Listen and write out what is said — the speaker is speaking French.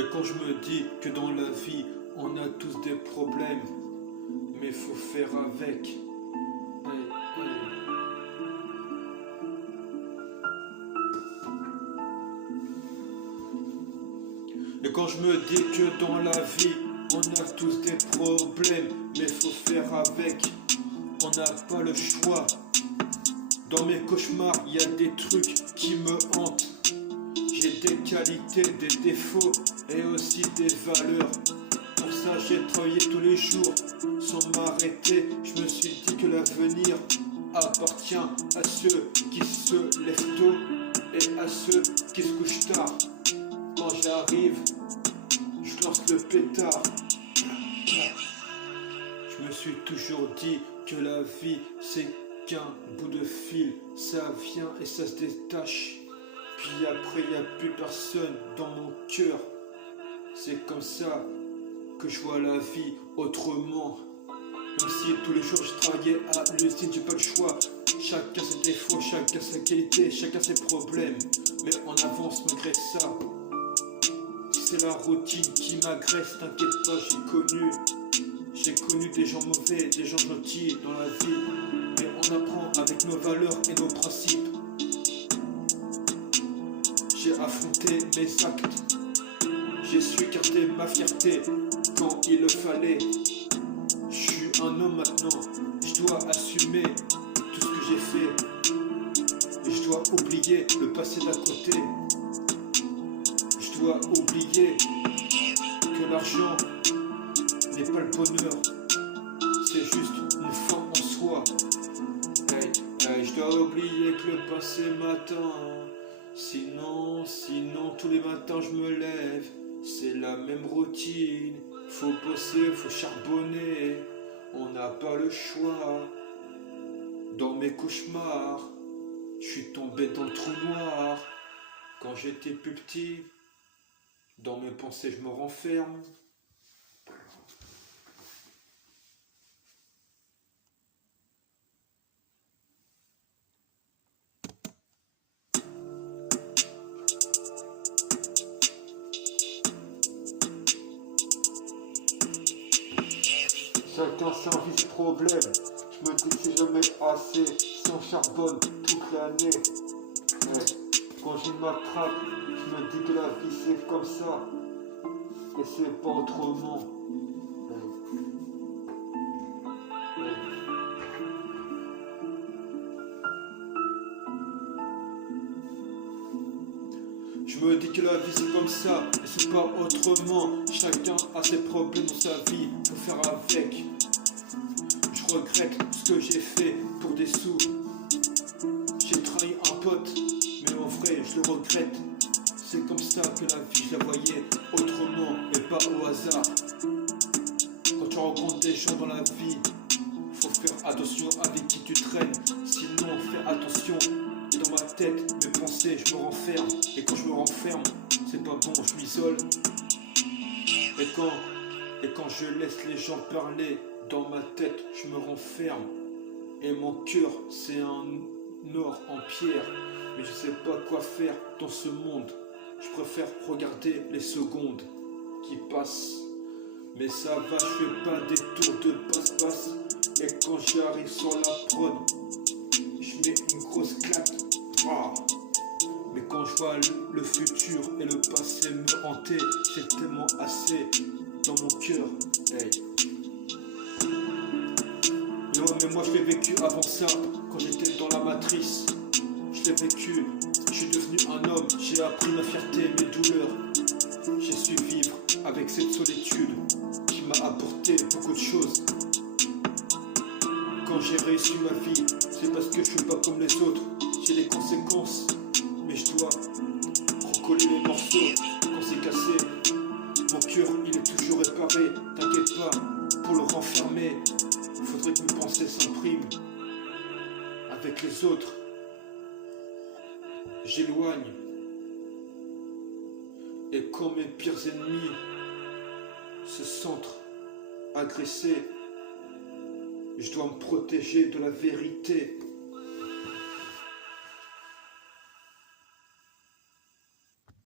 Et quand je me dis que dans la vie, on a tous des problèmes, mais faut faire avec. Hey, hey. Et quand je me dis que dans la vie, on a tous des problèmes, mais faut faire avec. On n'a pas le choix. Dans mes cauchemars, il y a des trucs qui me hantent. J'ai des qualités, des défauts et aussi des valeurs. Pour ça j'ai travaillé tous les jours sans m'arrêter. Je me suis dit que l'avenir appartient à ceux qui se lèvent tôt et à ceux qui se couchent tard. Quand j'arrive, je lance le pétard. Je me suis toujours dit que la vie c'est qu'un bout de fil. Ça vient et ça se détache. Puis après y a plus personne dans mon cœur. C'est comme ça que je vois la vie autrement. Même si tous les jours je travaillais à l'usine, j'ai pas le choix. Chacun ses défauts, chacun sa qualité, chacun ses problèmes. Mais on avance malgré ça. C'est la routine qui m'agresse, t'inquiète pas, j'ai connu des gens mauvais, des gens gentils dans la vie. Mais on apprend avec nos valeurs et nos principes. J'ai affronté mes actes. J'ai su garder ma fierté quand il le fallait. Je suis un homme maintenant, je dois assumer tout ce que j'ai fait. Et je dois oublier le passé d'à côté. Je dois oublier que l'argent n'est pas le bonheur. C'est juste une fin en soi. Hey, hey, je dois oublier que le passé m'attend. Sinon, tous les matins je me lève. C'est la même routine. Faut bosser, faut charbonner. On n'a pas le choix. Dans mes cauchemars, je suis tombé dans le trou noir. Quand j'étais plus petit, dans mes pensées je me renferme. Chacun sa vie ce problème. Je me dis que c'est jamais assez. Si on charbonne toute l'année. Ouais. Quand j'ai ma trappe, je me dis que la vie c'est comme ça. Et c'est pas autrement. Ouais. Ouais. Je me dis que la vie c'est comme ça, et c'est pas autrement. Chacun a ses problèmes dans sa vie, faut faire avec. Je regrette ce que j'ai fait pour des sous. J'ai trahi un pote, mais en vrai je le regrette. C'est comme ça que la vie je la voyais autrement et pas au hasard. Quand tu rencontres des gens dans la vie, faut faire attention avec qui tu traînes. Sinon fais attention. Dans ma tête, mes pensées, je me renferme. Et quand je me renferme, c'est pas bon, je m'isole. Et quand je laisse les gens parler, dans ma tête, je me renferme. Et mon cœur, c'est un or en pierre. Mais je sais pas quoi faire dans ce monde. Je préfère regarder les secondes qui passent. Mais ça va, je fais pas des tours de passe-passe. Et quand j'arrive sur la prod, je mets une grosse claque. Ah. Mais quand je vois le futur et le passé me hanter, c'est tellement assez dans mon cœur. Hey. Mais moi je l'ai vécu avant ça, quand j'étais dans la matrice. Je l'ai vécu, je suis devenu un homme, j'ai appris ma fierté, mes douleurs. J'ai su vivre avec cette solitude qui m'a apporté beaucoup de choses. Quand j'ai réussi ma vie, c'est parce que je suis pas comme les autres. J'ai les conséquences, mais je dois recoller les morceaux quand c'est cassé. Mon cœur, il est toujours réparé, t'inquiète pas, pour le renfermer, faudrait que mes pensées s'impriment. Avec les autres, j'éloigne. Et quand mes pires ennemis se sentent agressés, je dois me protéger de la vérité.